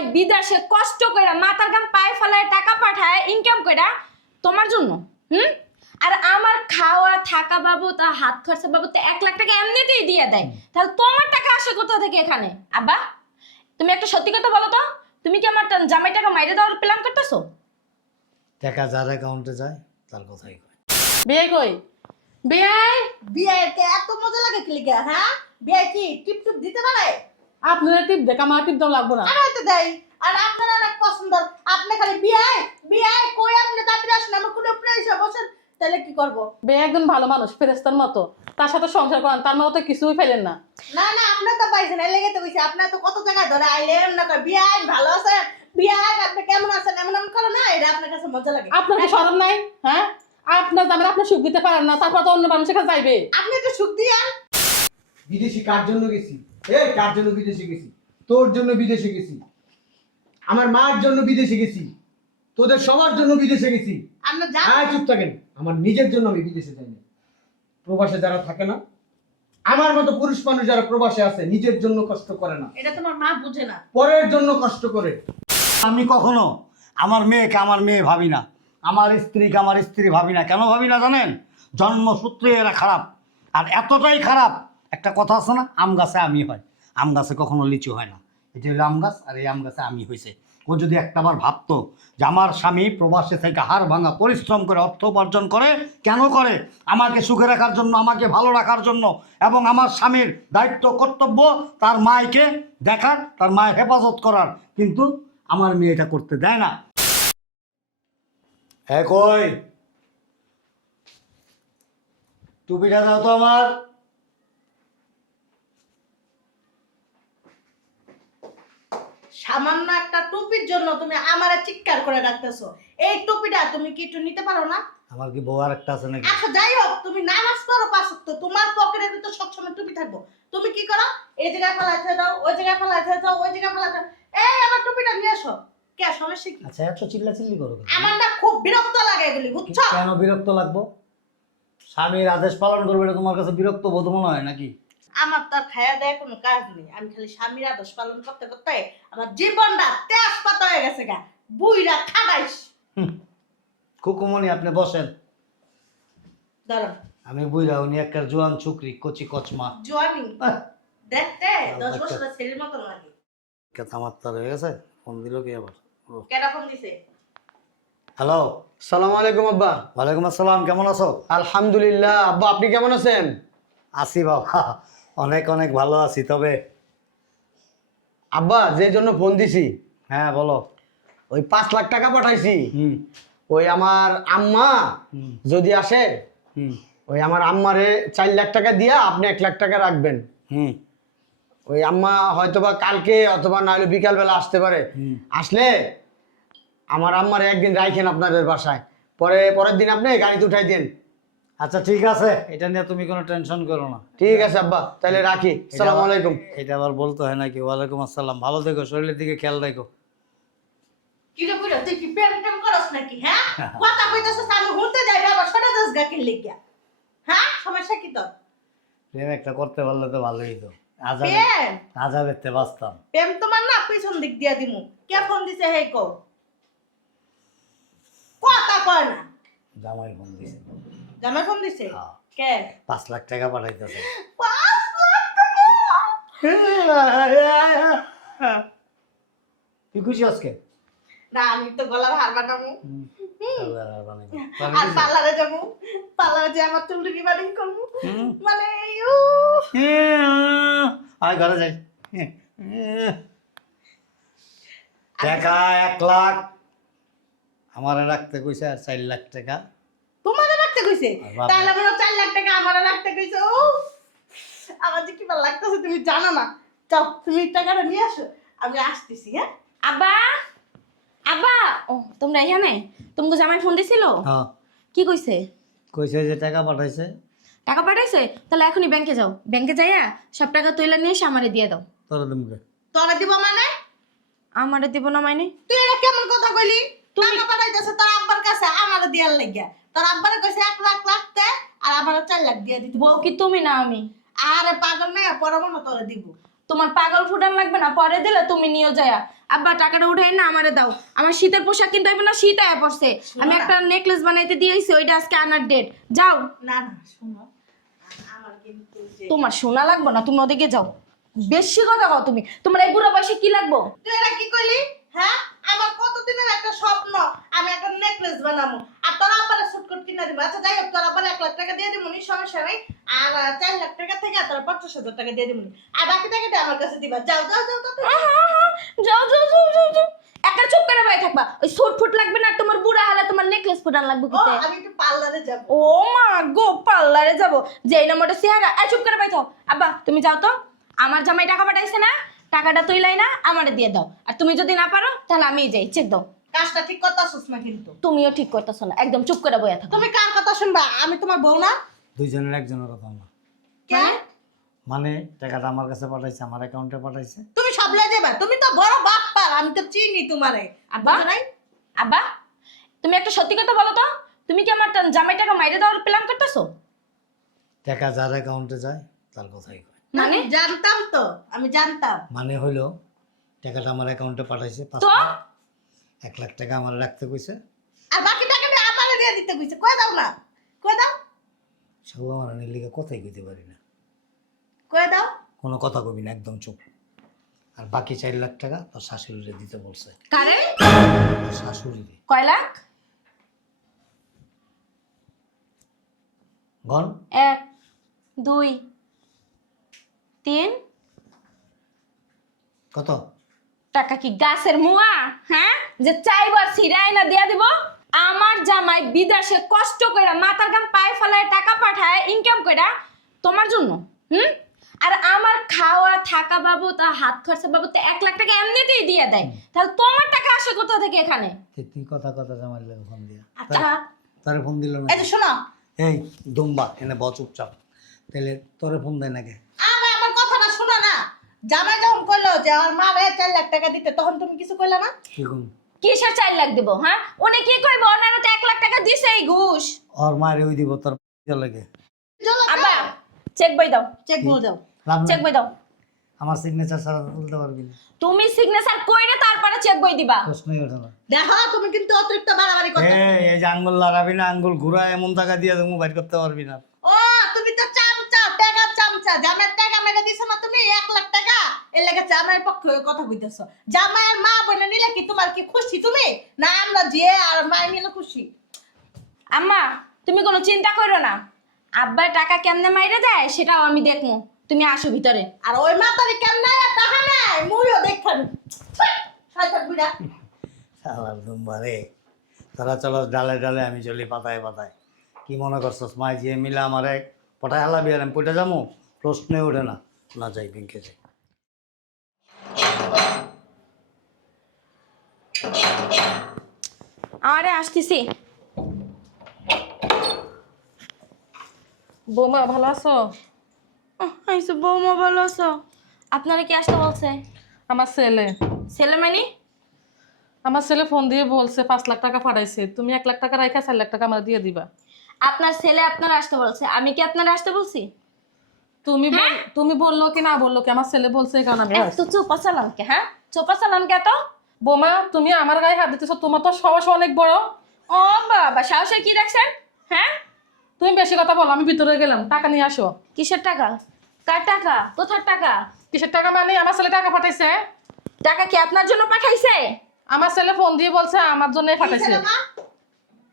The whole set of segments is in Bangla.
যায় বিদেশে কষ্ট কইরা মাথার গাম পায়ে ফেলায় টাকা পাঠায় ইনকাম কইরা তোমার জন্য। আর আমার খাওয়া থাকা বাবদ হাত খরচা বাবদ 1 লাখ টাকা এমনিতেই দিয়ে দেয়, তাহলে তোমার টাকা আসে কোথা থেকে এখানে? আব্বা তুমি একটা সত্যি কথা বলো তো, তুমি কি আমার জামাই টাকা মাইরে দেওয়ার প্ল্যান করতেছো? টাকা যার অ্যাকাউন্টে যায় তার কথাই কয়। বিয়ে কই? বিয়ে বিয়েকে এত মজা লাগে কি লিগা? হ্যাঁ, বিয়ে কি টিপ টিপ দিতে পারে? আপনারা টিপ দেখ, আমার টিপ দাও লাগবো না। আমার তো দেয়। আর আপনারা অনেক পছন্দ, আপনি খালি বিয়ে বিয়ে কই আপনি তাড়াতাড়ি আসেন, আমার কোনো প্রেশার বসেন, তাহলে কি করব? বিয়ে একজন ভালো মানুষ, ফেরেস্তার মতো, তার সাথে সংসার করেন, তার মতো তো কিছুই ফেলেন না। না না, আপনি তো পাইছেন, এর লেগে তো কইছি, আপনি তো কত জায়গায় ধরে আইলেন না কই বিয়ে ভালো আছেন, বিয়ে আপনি কেমন আছেন, এমন এমন করে না, এটা আপনার কাছে মজা লাগে। আপনার কি শরম নাই? হ্যাঁ, আপনার দামের আপনি সুখ দিতে পারেন না, তারপর তো অন্য মানুষের কাছে যাইবে। আপনি একটু সুখ দিয়েন। বিদেশি কার জন্য গেছি? এই কার জন্য বিদেশে গেছি? তোর জন্য বিদেশে গেছি, আমার মার জন্য বিদেশে গেছি, তোদের সবার জন্য বিদেশে গেছি। আপনি যান। হ্যাঁ, চুপ থাকেন। আমার নিজের জন্য আমি বিদেশে যাইনি। প্রবাসে যারা থাকে না, আমার মতো পুরুষ মানুষ যারা প্রবাসে আছে, নিজের জন্য কষ্ট করে না, এটা তোমার মা বুঝে না। পরের জন্য কষ্ট করে। আমি কখনো আমার মেয়েকে আমার মেয়ে ভাবি না, আমার স্ত্রীকে আমার স্ত্রী ভাবি না। কেন ভাবি না জানেন? জন্মসূত্রে এরা খারাপ। আর এতটাই খারাপ, একটা কথা আছে না, আম গাছে আমি হয়, আম গাছে কখনো লিচু হয় না। এটা হলো আম গাছ, আর এই আম গাছে আমি হয়েছে। ও যদি একটাবার ভাবতো যে আমার স্বামী প্রবাসে থেকে হাড় ভাঙা পরিশ্রম করে অর্থ উপার্জন করে, কেন করে? আমাকে সুখে রাখার জন্য, আমাকে ভালো রাখার জন্য। এবং আমার স্বামীর দায়িত্ব কর্তব্য তার মায়কে দেখার, তার মায়ের হেফাজত করার। কিন্তু আমার মেয়ে এটা করতে দেয় না। হ্যাঁ, কই টুপিটা দাও তো আমার। সামান্য একটা টুপির জন্য তুমি আমারে চিৎকার করে রাখতেছো। এই টুপিটা তুমি কি একটু নিতে পারো না? আমার কি বউ আর একটা আছে নাকি? আচ্ছা যাই হোক, তুমি নামাজ পড়ো 5 ওয়াক্ত, তোমার পকেটে তো সবসময় টুপি থাকবো। তুমি কি করো? এই জায়গায় ফেলাইতে দাও, ওই জায়গায় ফেলাইতে দাও, ওই জায়গায় ফেলাইতে দাও। এই আমার টুপিটা নিয়ে আসো। কে সমস্যা কি? আচ্ছা, এত চিল্লাচিল্লি করো কেন? আমার না খুব বিরক্ত লাগে এগুলি, বুঝছো? কেন বিরক্ত লাগবো? স্বামীর আদেশ পালন করবে, এটা তোমার কাছে বিরক্ত বোধ মনে হয় নাকি? আমার তার খায়া দেয় কোনো কাজ নেই, আমি খালি স্বামীর আদেশ পালন করতে করতে আমার জীবনটা তেজপাতা হয়ে গেছে গা। বুইরা খাবাইস। খুকুমনি, আপনি বসেন। দাঁড়ান। আমি বুঝলা, উনি একটা জোয়ান ছুকরি, কচি কচমা। জোয়ানি আহ, দেখতে 10 বছরের ছেলের মতন লাগে। কথামাত্তার হয়ে গেছে। ফোন দিল কি আবার? কেডা ফোন দিছে? হ্যালো। সালাম আলাইকুম আব্বা। ওয়ালাইকুম আসসালাম, কেমন আছো? আলহামদুলিল্লাহ আব্বা, আপনি কেমন আছেন? আছি বাবা, অনেক অনেক ভালো আছি। তবে আব্বা, যে জন্য ফোন দিছি, হ্যাঁ বলো। ওই 5 লাখ টাকা পাঠাইছি। হুম ওই আমার আম্মা হুম যদি আসে, হুম ওই আমার আম্মারে 4 লাখ টাকা দিয়া আপনি 1 লাখ টাকা রাখবেন। হুম ওই আম্মা হয়তোবা কালকে অথবা নাহলে বিকালবেলা আসতে পারে। আসলে আমার আম্মারে একদিন রাখেন আপনাদের বাসায়, পরের দিন আপনি গাড়িতে উঠাই দেন। আচ্ছা ঠিক আছে, এটা নিয়ে তুমি কোনো টেনশন করো না। ঠিক আছে আব্বা, তাহলে রাখি। আসসালামু আলাইকুম। এটা আবার বলতে হয় নাকি? ওয়ালাইকুম আসসালাম। ভালো থেকো, শরীরের দিকে খেয়াল রাখো। কি রে বুইরা, তুই কি প্রেম টেম করস নাকি? হ্যাঁ, কথা কইতাছস, আমি ঘুরতে যাই বাবা, সরে যাস গাকির লিগা। হ্যাঁ, সমস্যা কি তোর? প্রেম একটা করতে পারলে তো ভালোই তো। প্রেম আজাবেতে বাঁচতাম। প্রেম তোমার না পিছন দিক দিয়া দিমু। কে ফোন দিছে হেই কও? কথা কয় না। জামাই ফোন দিছে। জামাই ফোন দিছে? হ্যাঁ। কে? 5 লাখ টাকা পাঠাইতেছে। 5 লাখ টাকা! তুই খুশি আজকে? না, আমি তো গলার হার বানাবো। আর আর পার্লারে যাবো, পার্লারে যে আমার চুল রিবারিং করবো, মানে ঘরে যাই। টাকা 1 লাখ আমারে রাখতে কইছে, আর 4 লাখ টাকা তোমারে রাখতে কইছে। আর বাবা। তাহলে মনে হয় 4 লাখ টাকা আমারে রাখতে কইছে। ও আমার যে কি ভালো লাগতেছে, তুমি জানো না। যাও, তুমি টাকাটা নিয়ে আসো, আমি আসতেছি। হ্যাঁ, আব্বা আব্বা, ও তোমরা এখানে? তোমাকে জামাই ফোন দিছিল? হ্যাঁ কি কইছে? কইছে যে টাকা পাঠাইছে। টাকা পাঠাইছে? তাহলে এখনই ব্যাংকে যাও, ব্যাংকে যাইয়া সব টাকা তুইলা নিয়ে এসে আমারে দিয়ে দাও। তোর দিমকে তোরা দিব মানে? আমারে দিব না মানে? তুই এটা কেমন কথা কইলি? টাকা পাঠাইতেছে তোর আব্বার কাছে আমারে দেয়ার লাগিয়া। তোর আব্বারে কইছে 1 লাখ রাখতে, আর আমারে 4 লাখ দিয়ে দিতে। বউ কি তুমি না আমি? আরে পাগল না, পরমাণু তোরে দিব। তোমার পাগল ফুটান লাগবে না, পরে দিলে তুমি নিয়ে যায়া। আব্বা টাকাটা উঠাই না আমারে দাও, আমার শীতের পোশাক কিনতে হইব না, শীত আয়া পড়ছে। আমি একটা নেকলেস বানাইতে দিয়েছি, ওইটা আজকে আনার ডেট। যাও। না না শোনো, আমার কিন্তু যে তোমার শোনা লাগবো না, তুমি ওদিকে যাও। বেশি কথা কও তুমি, তোমার এই বুড়ো বয়সে কি লাগবো? তুই এটা কি কইলি? হ্যাঁ, আমার কতদিনের একটা স্বপ্ন আমি একটা নেকলেস বানাবো, আর তোর আব্বারে সুটকট কিনে দিব। আচ্ছা যাই হোক, তোর আব্বারে 1 লাখ টাকা দিয়ে দিব, নি সমস্যা নাই। আর 4 লাখ টাকা থেকে তোর 50,000 টাকা দিয়ে দিব, আর বাকি টাকাটা আমার কাছে দিবা। যাও যাও যাও তাড়াতাড়ি। যাও যাও যাও যাও যাও। একটা চুপ করে বাই থাকবা, ওই সুট ফুট লাগবে না, তোমার বুড়া হলে তোমার নেকলেস ফুটান লাগবে ও কিতে? আমি একটু পার্লারে যাব। ও মা গো, পার্লারে যাবো? যেই নম্বরটা চেহারা, এই চুপ করে বাই থাও। আব্বা তুমি যাও তো, আমার জামাই টাকা পাঠাইছে না, টাকাটা তুইলাই না আমারে দিয়ে দাও। আর তুমি যদি না পারো তাহলে আমিই যাই, চেক দাও। কাজটা ঠিক করতেছস না কিন্তু। তুমিও ঠিক করতেছো না, একদম চুপ করে বইয়া থাকো। তুমি কার কথা শুনবা? আমি তোমার বউ না? দুইজনের একজনের কথা না। কে? মানে টাকাটা আমার কাছে পাঠাইছে, আমার অ্যাকাউন্টে পাঠাইছে। তুমি সামলে যাবে, তুমি তো বড় বাপ্পার, আমি তো চিনি তোমারে। আব্বা? বুঝো নাই? আব্বা তুমি একটা সত্যি কথা বলো তো, তুমি কি আমার জামাই টাকা মাইরে দেওয়ার প্ল্যান করতেছো? টাকা যার অ্যাকাউন্টে যায় তার কথাই কয়। মানে আমি জানতাম তো, আমি জানতাম। মানে হইলো টাকাটা আমার অ্যাকাউন্টে পাঠাইছে, তো 1 লাখ টাকা আমার রাখতে কইছে। আর বাকি টাকাটা আমারে দিয়ে দিতে কইছে। কই দাও না, কই দাও, সব আমার লিগে কথাই কইতে পারি না, কই দাও। কোনো কথা কবি না, একদম চুপ। আর বাকি 4 লাখ টাকা তোর শাশুড়িরে দিতে বলছে। কারে? তোর শাশুড়িরে। কয় লাখ? গন 1 2 3। কত? টাকা কি গাছের মুয়া? হ্যাঁ, যে চাইবার ছিড়াই না দিয়া দিব? আমার জামাই বিদেশে কষ্ট কইরা মাথার গাম পায়ে ফেলায় টাকা পাঠায় ইনকাম কইরা তোমার জন্য। আর আমার খাওয়া থাকা বাবদ আর হাত খরচা বাবদ 1 লাখ টাকা এমনিতেই দিয়ে দেয়, তাহলে তোমার টাকা আসে কোথা থেকে এখানে? তুই কথা জামাই লাগে ফোন দিয়া। আচ্ছা তারে ফোন দিল না। এই যে শোনো, এই দুম্বা এনে ব চুপচাপ। তাহলে তোরে ফোন দেয় নাকি? আমার কথাটা শোনো না। জামাই যখন কইলো যে আমার মা 4 লাখ টাকা দিতে, তখন তুমি কিছু কইলা না? কি কোন? কিসের 4 লাখ দিব? হ্যাঁ, উনি কি কইব? ওনারা তো 1 লাখ টাকা দিছেই ঘুষ। ওর মারে ওই দিব তোর লাগে। চলো আব্বা চেক বই দাও, চেক বল দাও। লাভ নাই। চেক বই দাও। আমার সিগনেচার ছাড়া তো তুলতে পারবি না, তুমি সিগনেচার কইরে তারপরে চেক বই দিবা। প্রশ্নই ওঠে না। দেখো তুমি কিন্তু অতিরিক্ত বাড়াবাড়ি করতে। এই যে আঙ্গুল লাগাবি না, আঙ্গুল ঘুরা এমন টাকা দিয়ে তুমি বাইর করতে পারবি না। ও তুমি তো চামচা, টাকা চামচা। জামাইয়ের টাকা মেরে দিছো না তুমি 1 লাখ টাকা, এর লাগা জামাইয়ের পক্ষে কথা কইতেছো। জামাইয়ের মা বলে নিলে কি তোমার কি খুশি তুমি? না আমরা যে আর মা মিলে খুশি? আম্মা তুমি কোনো চিন্তা করো না, আব্বা টাকা কেমনে মাইরে দেয় সেটাও আমি দেখবো, তুমি আসো ভিতরে। আর ওই মাতারি কেমনে টাকা নেয় মুইও দেখান। শয়তান বুড়া। শালার দুম্বা রে, তোরা চলো ডালে ডালে, আমি চলি পাতায় পাতায়। কি মনে করছস মাই যে মিলা আমারে পটায় হালাবি আর আমি পইটা যাবো? প্রশ্নই ওঠে না। না যাই ব্যাংকে যাই। আরে আসতেছি। বৌমা ভালো আছো? আইসো বৌমা, ভালো আছো? আপনারা কি আসতে বলছে? আমার ছেলে ছেলে মানে? আমার ছেলে ফোন দিয়ে বলছে 5 লাখ টাকা পাঠাইছে, তুমি 1 লাখ টাকা রাখা 4 লাখ টাকা আমার দিয়ে দিবা। আপনার ছেলে আপনারা আসতে বলছে, আমি কি আপনারা আসতে বলছি? তুমি বললো কি না বললো কি? আমার ছেলে বলছে এই কারণে আমি আসছি। তো চোপা চালাম কে? হ্যাঁ, চোপা চালাম কে? তো বৌমা তুমি আমার গায়ে হাত দিতেছো, তোমার তো সাহস অনেক বড়। ও বাবা, সাহসে কি রাখছেন? হ্যাঁ, তুমি বেশি কথা বলো, আমি ভিতরে গেলাম, টাকা নিয়ে আসো। কিসের টাকা? কার টাকা? কোথার টাকা? কিসের টাকা? মানে আমার ছেলে টাকা পাঠাইছে। টাকা কি আপনার জন্য পাঠাইছে? আমার ছেলে ফোন দিয়ে বলছে আমার জন্যই পাঠাইছে। মা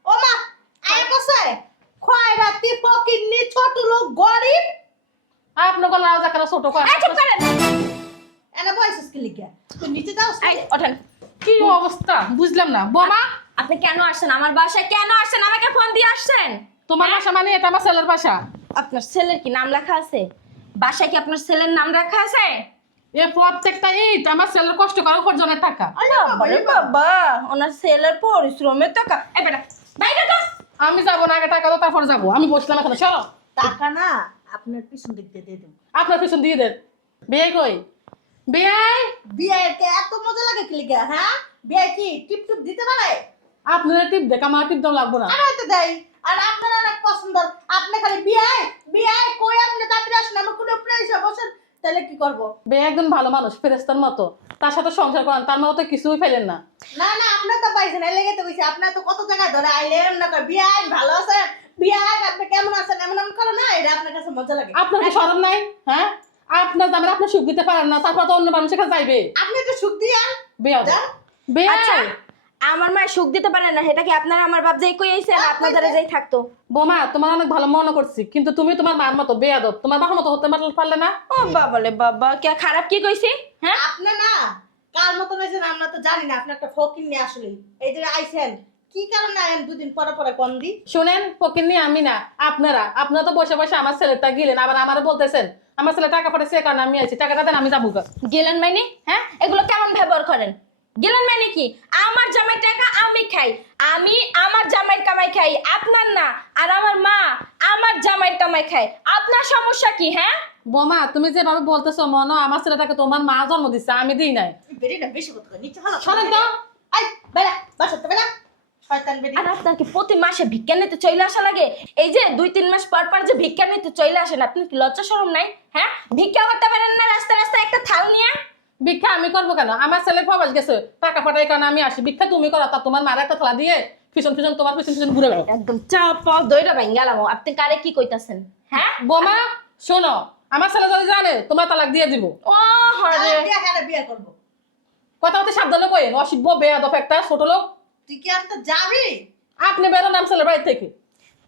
ও মা আয় বসে খয়রাতি ফকিন্নি ছোট লোক গরিব। আপনাকে লাল জাকারা ছোট করে এই চুপ করেন। এনে বয়সস কি লিখা? তুই নিচে যাও। এই ওঠেন। কি অবস্থা বুঝলাম না বৌমা। আপনি কেন আসছেন আমার বাসায়? কেন আসছেন? আমাকে ফোন দিয়ে আসছেন? তোমার বাসা মানে এটা আমার ছেলের বাসা। আপনার ছেলের কি নাম লেখা আছে বাসায়? কি আপনার ছেলের নাম রাখা আছে? এ প্রত্যেকটা ইট আমার ছেলের কষ্ট করা উপার্জনের টাকা। আরে বাবা, ওনার ছেলের পরিশ্রমের টাকা। এই বেটা বাইরে তো। আমি যাবো না, আগে টাকা দাও তারপর যাবো। আমি বসলাম এখানে, চলো। টাকা না আপনার পিছন দিক দিয়ে দেব। আপনার পিছন দিয়ে দেন। বিয়ে কই? বিয়ে বিয়েতে এত মজা লাগে কি লিখা? হ্যাঁ, বিয়ে কি টিপ টিপ দিতে পারে? আপনারা টিপ দেখ, আমার টিপ দাম লাগবো না। আমি হয়তো দেই। আর আপনার অনেক পছন্দ। আপনি খালি বিয়ে বিয়ে কই আপনি তাড়াতাড়ি আসেন, আমার কোনো প্রেশার বসেন। তাহলে কি করব? বে একজন ভালো মানুষ ফেরেস্তার মতো, তার সাথে সংসার করেন, তার মতো কিছুই ফেলেন না। না না, আপনি তো পাইছেন, এই লেগে তো কইছি। আপনার তো কত জায়গায় ধরে আইলেন না, কই বিয়াই ভালো আছেন, বিয়াই আপনি কেমন আছেন, এমন এমন করো না, এটা আপনার কাছে মজা লাগে। আপনার কি শরম নাই? হ্যাঁ, আপনার দামের আপনি সুখ দিতে পারেন না, তারপর তো অন্য মানুষের কাছে যাইবে। আপনি একটু সুখ দিয়েন। বেয়া যা। বেয়া। আচ্ছা আমার মা সুখ দিতে পারে না, সেটা কি আপনারা আমার বাপ যাই কই আইছে আর আপনাদের যাই থাকতো? বোমা তোমার অনেক ভালো মনে করছি, কিন্তু তুমি তোমার মার মতো বেয়াদব, তোমার বাবার মতো হতে পারলে না। ও বাবালে বাবা, কে খারাপ কি কইছি? হ্যাঁ আপনি না কার মতো হয়েছেন আমরা তো জানি না। আপনি একটা ফকির নিয়ে আসলে এই যে আইছেন, কি কারণে আইন দুদিন পরে পরে কম দি? শুনেন, ফকিন্নি আমি না, আপনারা তো বসে বসে আমার ছেলেটা গিলেন, আবার আমারে বলতেছেন আমার ছেলে টাকা পাঠাইছে এই কারণে আমি আইছি, টাকাটা দেন আমি যাবো গা। গেলেন মানে? হ্যাঁ, এগুলো কেমন ব্যবহার করেন? গেলেন মানে কি? আমার জামাই টাকা আমি খাই, আমি আমার জামাইয়ের কামাই খাই, আপনার না। আর আমার মা আমার জামাইয়ের কামাই খায়, আপনার সমস্যা কি? হ্যাঁ বোমা তুমি যেভাবে বলতেছো মনে হয় আমার ছেলেটাকে তোমার মা জন্ম দিচ্ছে, আমি দিই নাই। বেরিটা বেশি কথা কয়, নিচে ভালো শোনেন তো, আই বেলা বাসাতে বেলা, শয়তান বেরি। আর আপনার কি প্রতি মাসে ভিক্ষা নিতে চলে আসা লাগে? এই যে 2-3 মাস পর পর যে ভিক্ষা নিতে চলে আসেন, আপনি কি লজ্জা শরম নাই? হ্যাঁ, ভিক্ষা করতে পারেন না রাস্তায় রাস্তায় একটা থাল নিয়ে? ভিক্ষা আমি করবো কেন? আমার ছেলে প্রবাস গেছে, টাকা পাঠাই কারণে আমি আসি। ভিক্ষা তুমি করো, তা তোমার মারা একটা থালা দিয়ে পিছন পিছন তোমার পিছন পিছন ঘুরে বেড়াও। একদম চাপা দইরা ভাঙ্গালাম। আপনি কারে কি কইতাছেন? হ্যাঁ বোমা শোনো, আমার ছেলে যদি জানে তোমার তালাক দিয়ে দিব। ও হরে, বিয়া হ্যাঁ বিয়া করবো। কথা হচ্ছে সাবধানে কইেন, অসিব্য বেয়াদব একটা ছোট লোক। তুই কি আর তো যাবি? আপনি বেরোন নাম ছেলের বাড়ি থেকে।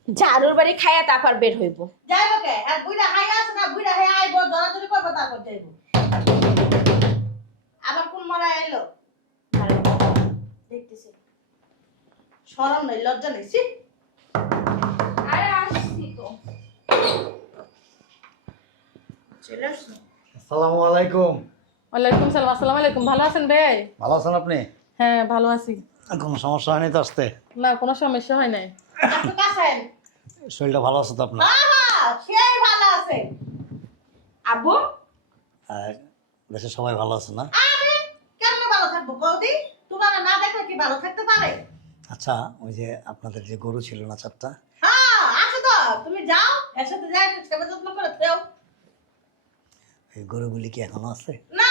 ঝাড়ুর বাড়ি খাইয়া তারপর বের হইব। যাইব কে? আর বুইড়া হাই আছে না, বুইড়া হাই আইবো, দরাদরি করবো, তারপর যাইব। আবার কোন মারা এলো? দেখতেছি শরম নাই, লজ্জা নাই। ছি, আরে আসছি তো। চলে আসছো। আসসালামু আলাইকুম। ওয়ালাইকুম সালাম। আসসালামু আলাইকুম। ভালো আছেন বে? ভালো আছেন আপনি? হ্যাঁ ভালো আছি। কোনো সমস্যা হয়নি তো আসতে? না কোনো সমস্যা হয় নাই। একটু কাছেন। শরীরটা ভালো আছে তো আপনার? আহা, সেই ভালো আছে। আব্বু আর দেশে সবাই ভালো আছে না? আরে কেমনে ভালো থাকবো বৌদি? তোমার না দেখলে কি ভালো থাকতে পারে? আচ্ছা, ওই যে আপনাদের যে গরু ছিল না 4টা, হ্যাঁ আছে তো, তুমি যাও এর সাথে যাই, একটু সেবা যত্ন করে দেও। এই গরুগুলি কি এখনো আছে? না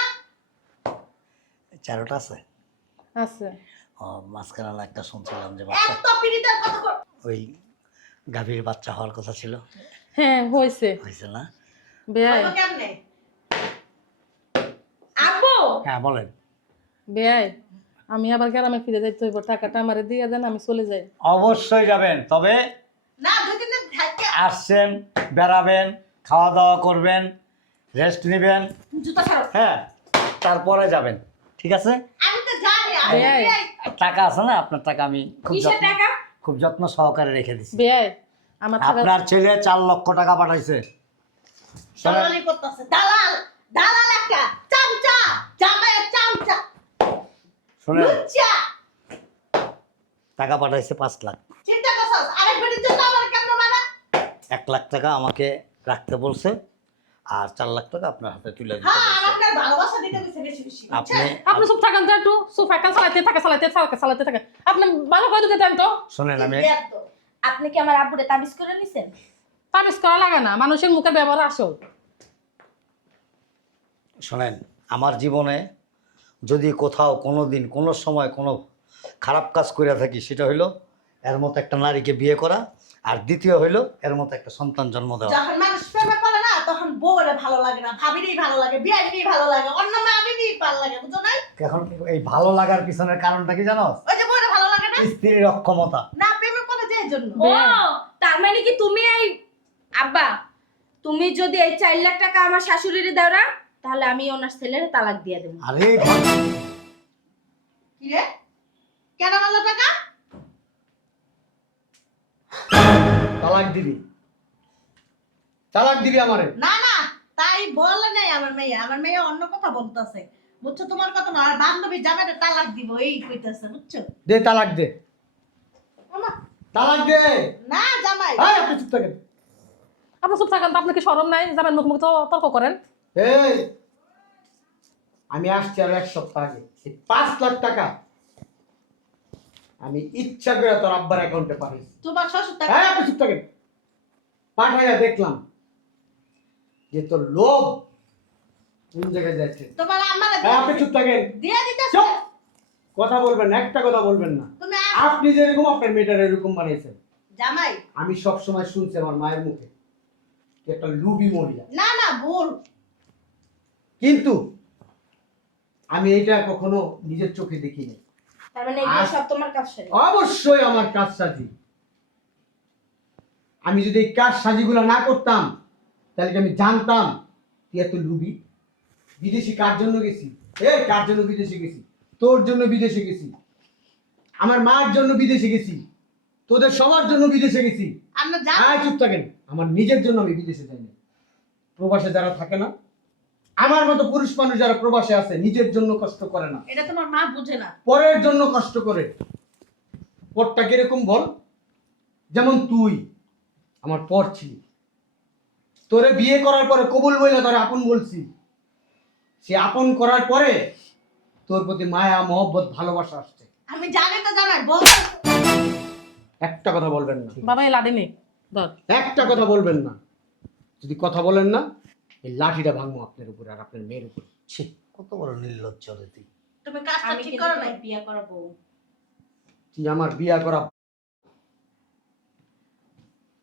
4টা আছে? আছে। ও, মাঝখানে একটা শুনছিলাম যে বাচ্চা, এত পিড়িতের কথা কর। ওই গাভীর বাচ্চা হওয়ার কথা ছিল, হ্যাঁ হয়েছে। হয়েছে না? বেয়াই বলো কেমনে? আব্বু হ্যাঁ বলেন। বেয়াই, আমি আবার গ্রামে ফিরে যাইতে হইব, টাকাটা আমারে দিয়ে দেন, আমি চলে যাই। অবশ্যই যাবেন, তবে না 2 দিন থাকে। আসছেন, বেড়াবেন, খাওয়া দাওয়া করবেন, রেস্ট নেবেন, জুতা ছাড়ো। হ্যাঁ, তারপরে যাবেন, ঠিক আছে? আমি তো জানি আমি বেয়াই। বিয়াই। টাকা আছে না আপনার? টাকা আমি কিসের টাকা? খুব যত্ন সহকারে রেখে দিছি। বেয়াই আমার টাকা আপনার ছেলে 4 লক্ষ টাকা পাঠাইছে। দালালি করতেছে, দালাল, দালাল একটা চামচা, জামাইয়ের চামচা, শুনে লুচ্চা। টাকা পাঠাইছে 5 লাখ। চিন্তা করছস আরেক বেটির জন্য আমার কেমন মানা? 1 লাখ টাকা আমাকে রাখতে বলছে, আর 4 লাখ টাকা আপনার হাতে তুলে দিতে হ্যাঁ বলছে। আপনার ভালোবাসা দিতে গেছে বেশি বেশি। আপনি আপনি সব থাকেন তো একটু, সোফা কাল চালাতে থাকে, আপনি ভালো করে দিতে দেন তো। শুনেন, আমি আপনি কি আমার আব্বুরে তাবিজ করে নিছেন? তাবিজ করা লাগে না, মানুষের মুখের ব্যবহার আসল। শোনেন, আমার জীবনে যদি কোথাও কোনো দিন কোনো সময় কোনো খারাপ কাজ করে থাকি, সেটা হইলো এর মতো একটা নারীকে বিয়ে করা, আর দ্বিতীয় হইলো এর মতো একটা সন্তান জন্ম দেওয়া। যখন মানুষ প্রেমে পড়ে না, তখন বউরে ভালো লাগে না, ভাবিরই ভালো লাগে, বিয়ারই ভালো লাগে, অন্য মাবিরই ভালো লাগে, বুঝো না? এখন এই ভালো লাগার পিছনের কারণটা কি জানো? ওই যে বউরে ভালো লাগে না, স্ত্রীর অক্ষমতা। না প্রেমে পড়ে যে এই জন্য। ও তার মানে কি তুমি এই আব্বা, তুমি যদি এই 4 লাখ টাকা আমার শাশুড়িরে দাও না, তাহলে আমি ওনার ছেলের তালাক দিয়ে দেবো। আরে কি রে? কেন বললো টাকা? তালাক দিবি? তালাক দিবি আমারে? না না, তাই বলে নাই আমার মেয়ে। আমার মেয়ে অন্য কথা বলতেছে, বুঝছো? তোমার কথা না, আর বান্ধবী জামাইটা তালাক দিব এই কইতাছে, বুঝছো? দে তালাক দে, আমা, তালাক দে। না জামাই, এই আপনি চুপ থাকেন। আপনি চুপ থাকেন তো, আপনি কি শরম নাই? যাবেন মুখ মুখ তো তর্ক করেন। এই আমি আসছি আর 1 সপ্তাহ আগে, এই 5 লাখ টাকা আমি ইচ্ছা করে তোর আব্বার অ্যাকাউন্টে পাঠিয়েছি। তোমার শ্বশুর টাকা। হ্যাঁ আপনি চুপ থাকেন। পাঠাইয়া দেখলাম যে তোর লোভ কোন জায়গায় যাচ্ছে? তোমার আমার আপনি চুপ থাকেন। দিয়ে দিতেছে। চুপ। কথা বলবেন না, একটা কথা বলবেন না। তুমি আপনি যেরকম আপনার মেয়েটার এরকম বানাইছেন। জামাই আমি সব সময় শুনছি আমার মায়ের মুখে তুই একটা লুবি মহিলা, না না ভুল। কিন্তু আমি এটা কখনো নিজের চোখে দেখিনি। তার মানে এগুলো সব তোমার কাছে। অবশ্যই আমার কাজ সাজি। আমি যদি এই কাজ সাজিগুলো না করতাম তাহলে কি আমি জানতাম তুই এত লুবি? বিদেশি কার জন্য গেছি? কার জন্য বিদেশে গেছি? তোর জন্য বিদেশে গেছি, আমার মার জন্য বিদেশে গেছি, তোদের সবার জন্য বিদেশে গেছি। আমরা জানি চুপ থাকেন। আমার নিজের জন্য আমি বিদেশে যাইনি। প্রবাসে যারা থাকে না, আমার মতো পুরুষ মানুষ যারা প্রবাসে আছে, নিজের জন্য কষ্ট করে না, এটা তোমার মা বুঝে না। পরের জন্য কষ্ট করে। পরটা কিরকম বল? যেমন তুই আমার পর ছিলি, তোরে বিয়ে করার পরে কবুল বইলে তোরে আপন বলছি। সে আপন করার পরে তোর প্রতি মায়া মহব্বত ভালোবাসা আসছে। আমি জানি তো জামাই বল। একটা কথা বলবেন না, বাবা এই লাঠি নে ধর। একটা কথা বলবেন না। যদি কথা বলেন না, এই লাঠিটা ভাঙবো আপনার উপরে আর আপনার মেয়ের উপরে। ছি, কত বড় নির্লজ্জ রে তুই। তুমি কাজটা আমি ঠিক কিন্তু করো তোমার নাই। বিয়ে করাবো। তুই আমার বিয়া করা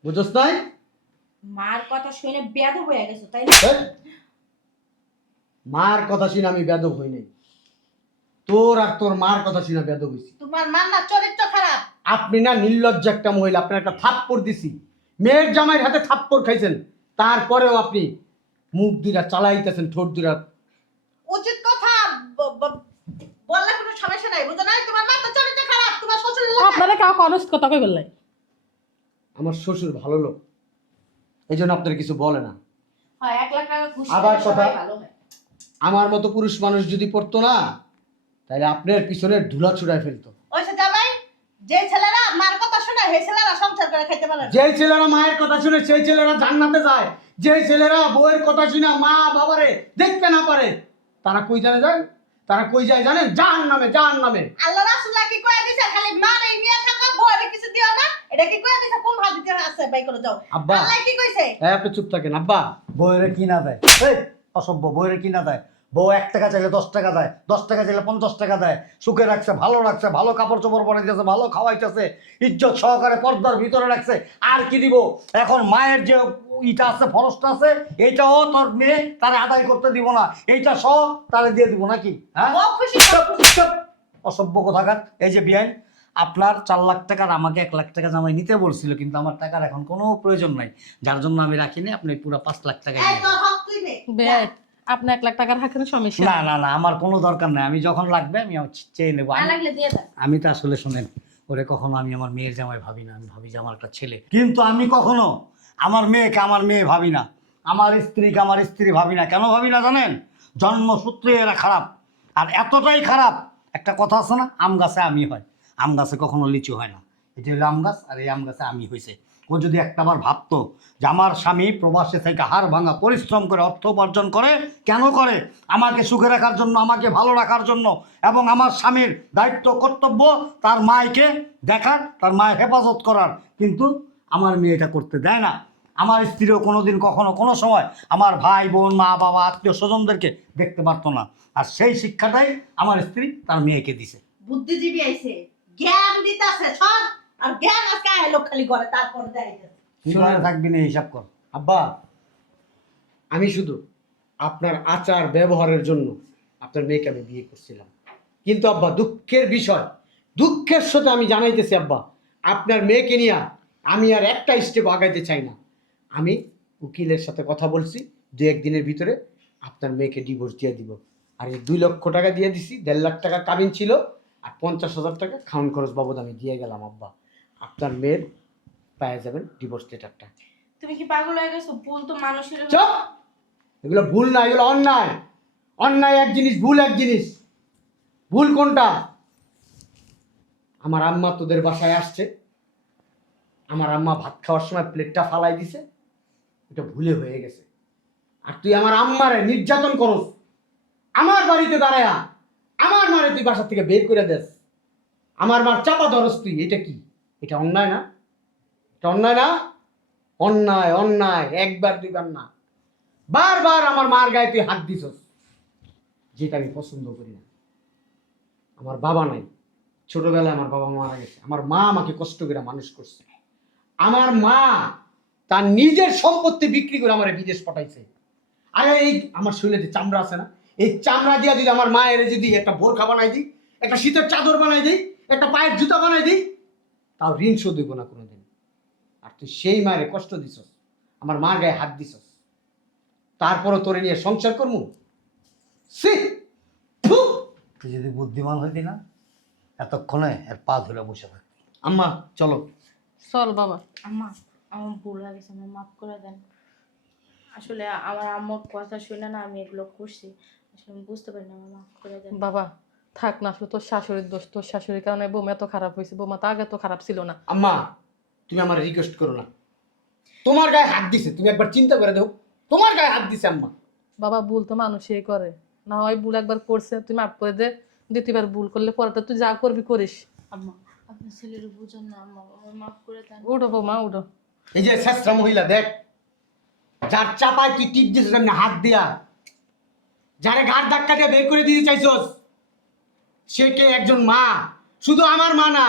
বুঝছ নাই? মার কথা শুনে বেয়াদব হয়ে গেছো তাই না? এই, মার কথা শুনে আমি বেদব হই নাই, তোর আর তোর মার কথা শুনে বেদব হইছি। তোমার মার না চরিত্র খারাপ। আপনি না নির্লজ্জ একটা মহিলা। আপনার একটা থাপ্পড় দিছি, মেয়ের জামাইয়ের হাতে থাপ্পড় খাইছেন, তারপরেও আপনি মুখ দুইটা চালাইতেছেন, ঠোঁট দুইটা। উচিত কথা বললে কোনো সমস্যা নাই, বুঝো নাই? তোমার মা তো চরিত্র খারাপ, তোমার শ্বশুরের লোক। আপনারা কেউ কনস কথা কই বললাই? আমার শ্বশুর ভালো লোক, এই জন্য আপনার কিছু বলে না। হয় 1 লাখ টাকা ঘুষ আবার পেলে কথা। সবাই ভালো হয়। আমার মতো পুরুষ মানুষ যদি পড়তো না, তাহলে আপনার পিছনে ধুলা ছুড়ায় ফেলতো। ওই সে জামাই, যে ছেলেরা মার কথা শোনে সেই ছেলেরা সংসার করে খাইতে পারে না। যে ছেলেরা মায়ের কথা শুনে সেই ছেলেরা জান্নাতে যায়, যে ছেলেরা বউয়ের কথা শুনে মা বাবারে দেখতে না পারে, তারা কই জানে যায়? তারা কই যায় জানেন? জাহান্নামে, জাহান্নামে। আল্লাহ রাসূলুল্লাহ কি কইয়া দিছে? খালি মারে নিয়ে থাকো, বউরে কিছু দিও না। এটা কি কইয়া দিছে? কোন হাদিসে আছে? বাই করে যাও। আব্বা। আল্লাহ কি কইছে? আপনি চুপ থাকেন। আব্বা, বউয়েরে কিনা দেয়, এই অসভ্য, বউয়েরে কিনা দেয়। বউ 1 টাকা চাইলে 10 টাকা দেয়, 10 টাকা চাইলে 50 টাকা দেয়। সুখে রাখছে, ভালো রাখছে, ভালো কাপড় চোপড় পরাইতেছে, ভালো খাওয়াইতেছে, ইজ্জত সহকারে পর্দার ভিতরে রাখছে। আর কি দিব? এখন মায়ের যে ইটা আছে, ফরজটা আছে, এইটাও তোর মেয়ে তারে আদায় করতে দিব না, এইটা সহ তারে দিয়ে দিব নাকি? হ্যাঁ, বউ খুশি। চুপ! অসভ্য কোথাকার। এই যে বিয়াই, আপনার 4 লাখ টাকার আমাকে 1 লাখ টাকা জামাই নিতে বলছিল, কিন্তু আমার টাকার এখন কোনো প্রয়োজন নাই, যার জন্য আমি রাখিনি। আপনি পুরো 5 লাখ টাকা এই তোর হক তুই নে। বে আপনি 1 লাখ টাকার হাকেন সমস্যা না না না, আমার কোনো দরকার নাই। আমি যখন লাগবে আমি চেয়ে নেবো। না লাগলে দিয়ে দাও। আমি তো আসলে শোনেন, ওরে কখনো আমি আমার মেয়ের জামাই ভাবি না। আমি ভাবি যে আমার একটা ছেলে। কিন্তু আমি কখনো আমার মেয়েকে আমার মেয়ে ভাবি না, আমার স্ত্রীকে আমার স্ত্রী ভাবি না। কেন ভাবি না জানেন? জন্মসূত্রে এরা খারাপ। আর এতটাই খারাপ, একটা কথা আছে না, আম গাছে আমি হয়, আম গাছে কখনো লিচু হয় না। এটা হলো আম গাছ, আর এই আম গাছে আমি হয়েছে। ও যদি একটাবার ভাবতো যে আমার স্বামী প্রবাসে থেকে হাড় ভাঙা পরিশ্রম করে অর্থ উপার্জন করে, কেন করে? আমাকে সুখে রাখার জন্য, আমাকে ভালো রাখার জন্য। এবং আমার স্বামীর দায়িত্ব কর্তব্য তার মায়কে দেখার, তার মায়ের হেফাজত করার। কিন্তু আমার মেয়ে এটা করতে দেয় না। আমার স্ত্রীও কোনোদিন কখনো কোনো সময় আমার ভাই বোন মা বাবা আত্মীয় স্বজনদেরকে দেখতে পারতো না। আর সেই শিক্ষাটাই আমার স্ত্রী তার মেয়েকে দিছে। বুদ্ধিজীবী আইছে, জ্ঞান দিতাছে সব। আর জ্ঞান আজকে আইলো খালি করে, তারপর যাইছে। শুনে থাকবি না, হিসাব কর। আব্বা, আমি শুধু আপনার আচার ব্যবহারের জন্য আপনার মেয়েকে আমি বিয়ে করছিলাম। কিন্তু আব্বা, দুঃখের বিষয়, দুঃখের সাথে আমি জানাইতেছি আব্বা, আপনার মেয়েকে নিয়ে আমি আর একটা স্টেপ আগাইতে চাই না। আমি উকিলের সাথে কথা বলছি, 2-1 দিনের ভিতরে আপনার মেয়েকে ডিভোর্স দিয়ে দিব। আর এই 2 লক্ষ টাকা দিয়ে দিছি, 1.5 লাখ টাকা কাবিন ছিল, আর 50,000 টাকা খাওয়ান খরচ বাবদ আমি দিয়ে গেলাম। আব্বা, আপনার মেয়ের পেয়ে যাবেন ডিভোর্স লেটারটা। তুমি কি পাগল হয়ে গেছো? ভুল তো মানুষের। চুপ! এগুলো ভুল না, এগুলো অন্যায়। অন্যায় এক জিনিস, ভুল এক জিনিস। ভুল কোনটা? আমার আম্মা তোদের বাসায় আসছে, আমার আম্মা ভাত খাওয়ার সময় প্লেটটা ফালাই দিছে, এটা ভুলে হয়ে গেছে। আর তুই আমার আম্মারে নির্যাতন করস, আমার বাড়িতে দাঁড়ায়া আমার মারে তুই বাসা থেকে বের করে দেস, আমার মার চাপা ধরস তুই। এটা কি? এটা অন্যায় না? এটা অন্যায় না? অন্যায়, অন্যায়। 1বার 2বার না, বারবার আমার মার গায়ে তুই হাত দিছস। যেটা আমি পছন্দ করি না। আমার বাবা নাই, ছোটবেলায় আমার বাবা মারা গেছে। আমার মা আমাকে কষ্ট করে মানুষ করছে। আমার মা তার নিজের সম্পত্তি বিক্রি করে আমার বিদেশ পাঠাইছে। আরে এই আমার শরীরে যে চামড়া আছে না, এই চামড়া দিয়া যদি আমার মায়ের যদি একটা বোরখা বানাই দিই, একটা শীতের চাদর বানাই দিই, একটা পায়ের জুতা বানাই দিই, তাও ঋণ শোধ হইব না কোনোদিন। আর তুই সেই মায়ের কষ্ট দিছস, আমার মার গায়ে হাত দিছস, তারপরও তোরে নিয়ে সংসার করবো? সি ফু! তুই যদি বুদ্ধিমান হইতি না এতক্ষণে এর পা ধরে বসে থাকতি। আম্মা চলো। চল বাবা। আম্মা আমার ভুল হয়ে গেছে, আমার মাফ করে দেন। আসলে আমার আম্মুর কথা শুনে না আমি এগুলো করছি, আসলে আমি বুঝতে পারি না, আমার মাফ করে দেন। বাবা থাক না, আসলে তোর শাশুড়ির দোষ, তোর শাশুড়ির কারণে বৌমা এত খারাপ হয়েছে। বৌমা তো আগে তো খারাপ ছিল না। আম্মা তুমি আমার রিকোয়েস্ট করো না, তোমার গায়ে হাত দিছে, তুমি একবার চিন্তা করে দাও, তোমার গায়ে হাত দিছে আম্মা। বাবা ভুল তো মানুষই করে, না হয় ভুল একবার করছে তুই মাফ করে দে, দ্বিতীয়বার ভুল করলে পরে তো তুই যা করবি করিস। আম্মা আপনার ছেলের বুঝুন না, আম্মা আমার মাফ করে দেন। উঠো বৌমা উঠো। এই যে শেষরা মহিলা দেখ, যার চাপায় তুই টিপ দিছিস এমনি হাত দিয়া, যারে ঘাট ধাক্কা দিয়ে বের করে দিতে চাইছস, সে কে একজন মা? শুধু আমার মা না,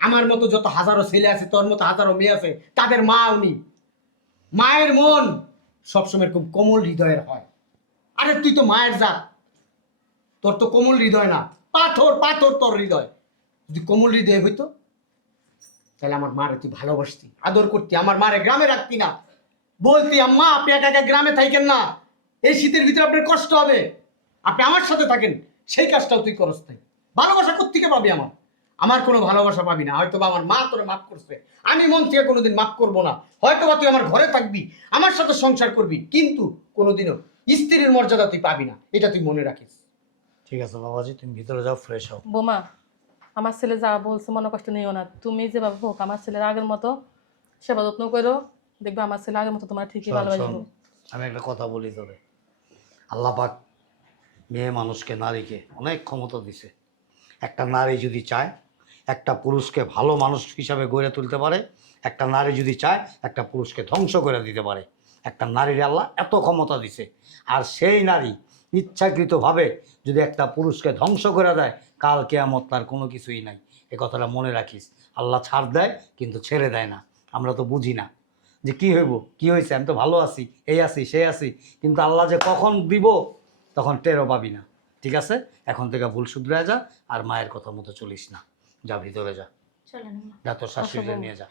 আমার মতো যত হাজারো ছেলে আছে, তোর মতো হাজারো মেয়ে আছে, তাদের মা উনি। মায়ের মন সবসময় খুব কোমল হৃদয়ের হয়। আরে তুই তো মায়ের জাত, তোর তো কোমল হৃদয় না, পাথর পাথর তোর হৃদয়। যদি কোমল হৃদয় হইতো তাহলে আমার মারে তুই ভালোবাসতি, আদর করতি, আমার মারে গ্রামে রাখতি না, বলতি আম্মা আপনি একা একা গ্রামে থাকেন না, এই শীতের ভিতরে আপনার কষ্ট হবে, আপনি আমার সাথে থাকেন। সেই কাজটাও তুই করস তাই। ভালোবাসা কোত্থেকে পাবি? আমার কোনো ভালোবাসা পাবি না। হয়তো বা আমার মা তোরে মাফ করছে, আমি মন থেকে কোনোদিন মাফ করবো না। হয়তো বা তুই আমার ঘরে থাকবি, আমার সাথে সংসার করবি, কিন্তু কোনোদিনও স্ত্রীর মর্যাদা তুই পাবি না, এটা তুই মনে রাখিস। ঠিক আছে বাবাজি, তুমি ভিতরে যাও, ফ্রেশ হও। বৌমা আমার ছেলে যা বলছে মনে কষ্ট নিও না, তুমি যেভাবে হোক আমার ছেলের আগের মতো সেবা যত্ন করো, দেখবে আমার ছেলে আগের মতো তোমার ঠিকই শোন, ভালোবাসবো। শোন, আমি একটা কথা বলি তোরে। আল্লাহ পাক মেয়ে মানুষকে, নারীকে অনেক ক্ষমতা দিছে। একটা নারী যদি চায় একটা পুরুষকে ভালো মানুষ হিসাবে গড়ে তুলতে পারে, একটা নারী যদি চায় একটা পুরুষকে ধ্বংস করে দিতে পারে। একটা নারীর আল্লাহ এত ক্ষমতা দিছে। আর সেই নারী ইচ্ছাকৃতভাবে যদি একটা পুরুষকে ধ্বংস করে দেয়, কাল কিয়ামত তার কোনো কিছুই নাই। এ কথাটা মনে রাখিস। আল্লাহ ছাড় দেয় কিন্তু ছেড়ে দেয় না। আমরা তো বুঝি না যে কি হইব, কি হয়েছে, আমি তো ভালো আছি, এই আছি সেই আছি, কিন্তু আল্লাহ যে কখন দিব তখন টেরও পাবি না। ঠিক আছে, এখন থেকে ভুল শুধরে যা, আর মায়ের কথা মতো চলিস না। যা ভিতরে যা, চলেন আম্মা। যা তোর শাশুড়ি নিয়ে যা।